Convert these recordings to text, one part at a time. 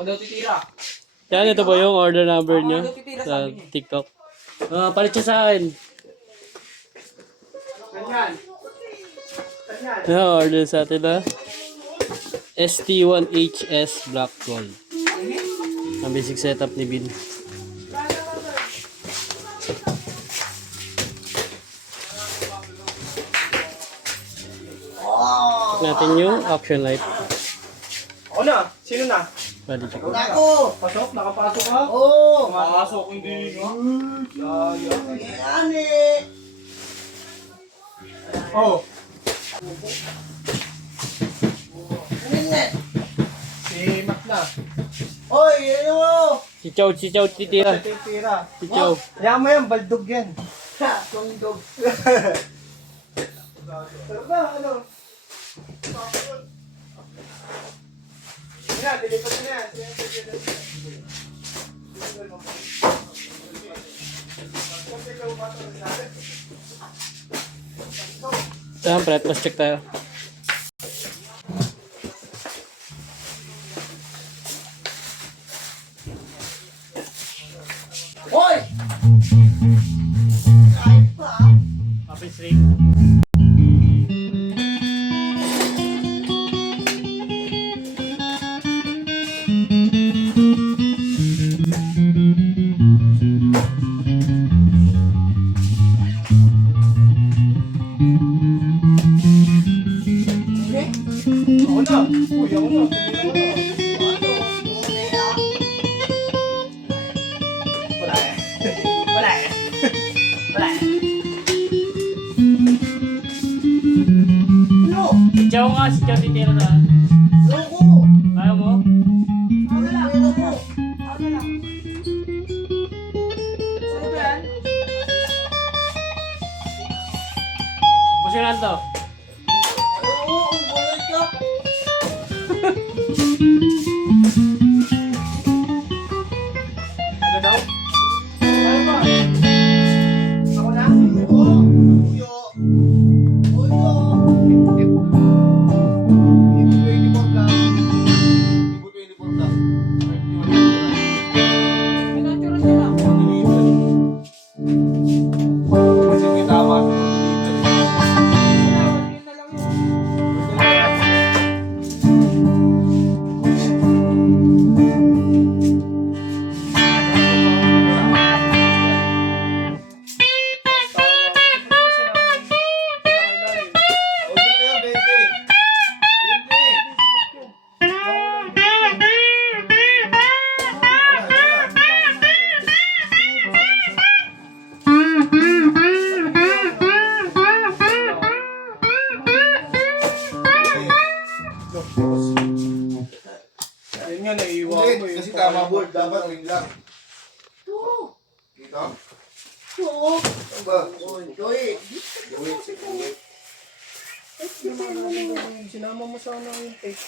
Ako daw titira. Yan, ito po yung order number Ako niyo daw titira, sa sabi niya. TikTok. Palit siya sa akin. Ganyan. Yan, order sa atin na ST1HS Black Gold. Ang basic setup ni Bin. Natin yung action light. Ako na. Sino na? Bali check. Ako! Pasok? Nakapasok ka? Oo! Makakasok, hindi. Yaya. Yan eh! Oh. Ano yan? Si Mac na. Oy, ano mo? Si Chow titira. Titira. Si Chow. Kaya mo yan, baldog yan. Ha! Tungdog. Pero ba, ano? Yan, dilipat na yan. Yan, pretmas check tayo. Oy! Kahit pa ah. Office ring. Ako na. Uy, ako na. Wala eh. Wala eh. Wala eh. Ano? Si Chow nga, si Chow titira na. Loko! Ayaw mo? Ano lang? Ano mo? Ano lang? Saan ba yan? Pusinan to. Oo, ang bulay ka! Ano daw? Ano ba? Ako na? Oo! Uyo! Uyo! Pinaturan niya lang. Yun na lang yun. Yun nga, naiiwan mo Kasi tama board, dapat ring lang. Oo! Dito? Oo! Ano ba? Joy! Ulit, ulit. Sinama mo sana yung tape.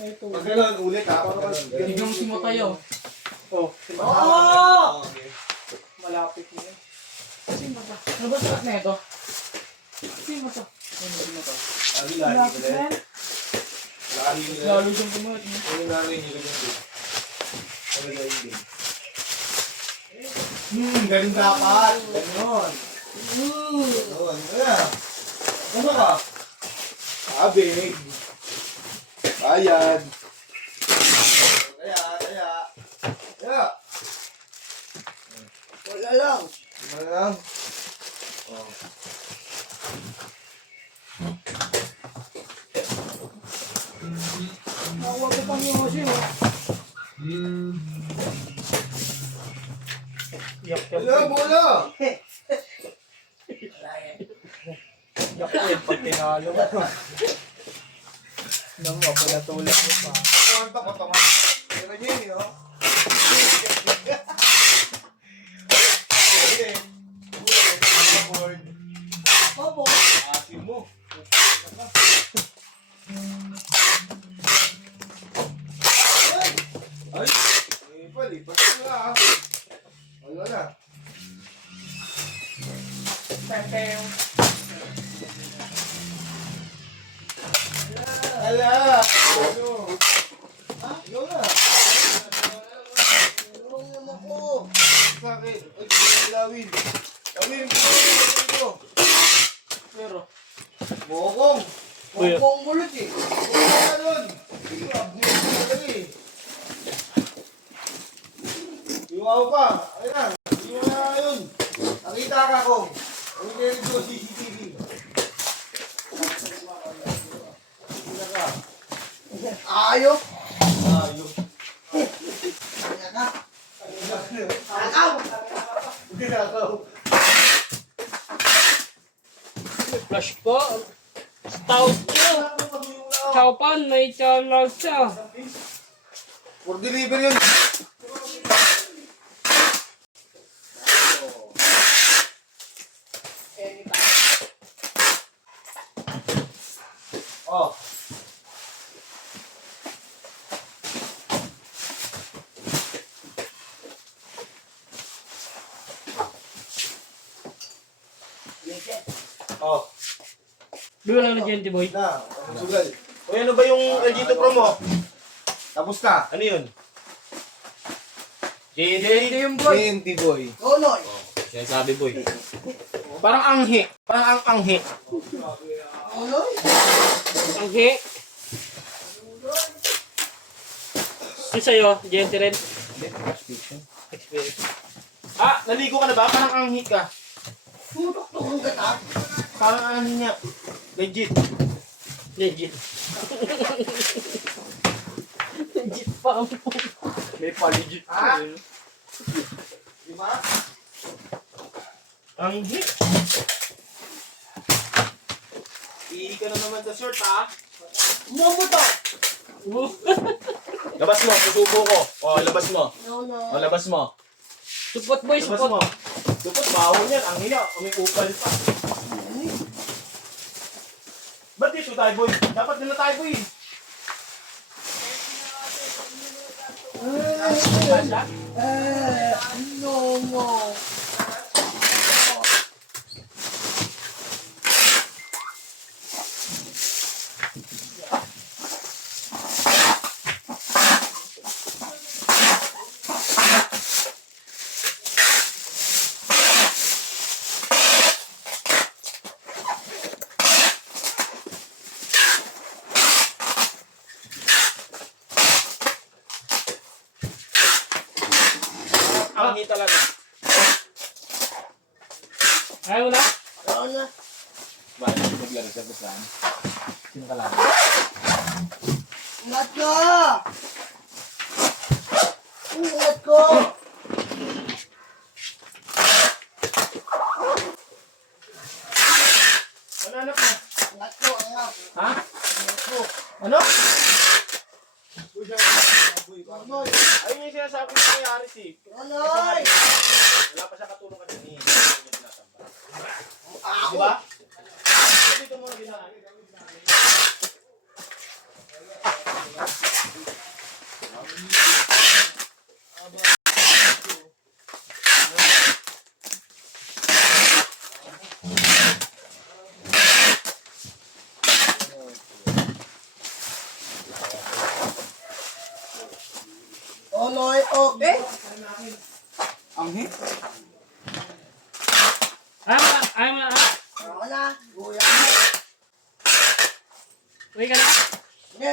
Ito. Pag gano'n, ulit ha. Pag gano'n. Tignan mo si Matayo. Oh, si Matayo. Oo! Malapit niya. Sino ba? Ano ba sukat na ito? Sino ba to? Lagi lagi Malapit nila. na yan? Lagi nila. Lalo siyang pumunod. Ano lagi nila ganyan. Talaga yun din. Ganun dapat. Ganon. Ganon. Ano? Ano ka? Sabi. Bayad. Kaya. Kaya. Wala lang! Ano lang? Oh. Nakuha ko pang yung Jose, oh. Hello, bola! Yak yan, pag tinalo mo. Namu, pala tulad mo pa. Kumanta ko tama. Pero niya yun, oh. Okay. Board. Opo! Asin mo. Ay! Lipat na ah. Wala na. Pepew. Ala! Ano? Ha? Ikaw na. sa akin. Ay, ilawin. Lawin ko. Pero, Bokong. Kuya. Bokong gulit eh. Ano nun? Iwaw ka. Ayun na. Iwaw na yun. Nakita ka kong. Ang meron ko CCTV. Nakita ka. Ayok. Ayun. Kanya ka. Akaw. Ginagaw. Flash po. Stout nyo. Chow pan, may chow lang siya. For delivery yun. Oh. Oh. Doon lang na Genty Boy. Na, sugal. O ano ba yung LG2 Pro mo? Tapos na. Ano yun? hindi yung boy. TNT boy. Nonoy. Siya sabi boy. Parang anghi. Parang ang anghi. Nonoy. Ang he. Yung sa'yo, Genty rin. Experience. Ah, naligo ka na ba? Parang anghi ka. Tutok-tukong katak. Parang anghi niya. Legit. Legit. Legit pa ang May pa-legit. Ah? Di ba? Anghi. Ihi ka na naman sa short ha. Umubuto. Labas mo, susubo ko. O, labas mo. Nonoy. O, labas mo. Support boy, Labas support. mo. Lupot, bawal yan. Ang hiya. May upal pa. Ba't dito tayo, boy? Dapat nila tayo, boy. No. Ang hiya talaga. Ayaw na? Nonoy. Bakit maglaro sa basahan? Sino ka lang? Ingat ka. Ingat ko. Ano anak mo? Ingat ko. Ingat. Ha? Ingat ko. Ano? Nonoy. Ayun yung sinasabi ko kay Aris eh. Nonoy. Wala pa siya katulong kanina eh. Ako. Diba? Dito mo ginaan. Nonoy. Okay. Anghi? Ayaw na. Ako na. Kuya. Uwi ka na? Hindi.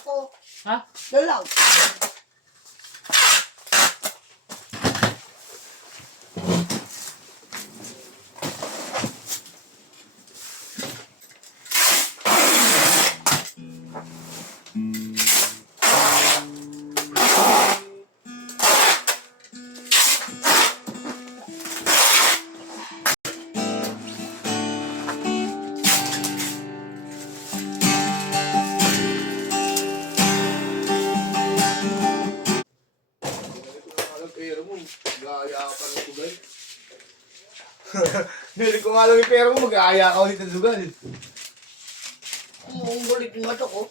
Ako. Ha? Dalaw. Pero mo, mag-aaya ka pa ng sugal. Nili ko nga lang yung pera mo, mag-aaya ka ulit ng sugal. Ang gulit yung mata ko.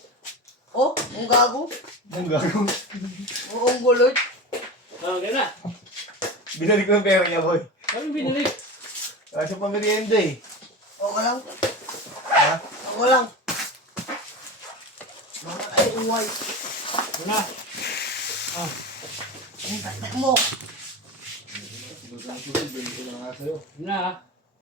Oh, ang gago. Ang gagawin. Ang gulit. Okay na. Binalik ko yung pera niya, boy. Anong binili? Kasi pa merienda eh. Okay lang. Ha? Ako lang. Mga ay uway. Wala. Ang tatak mo. Sugal, bigyan ko na nga sa'yo. Na.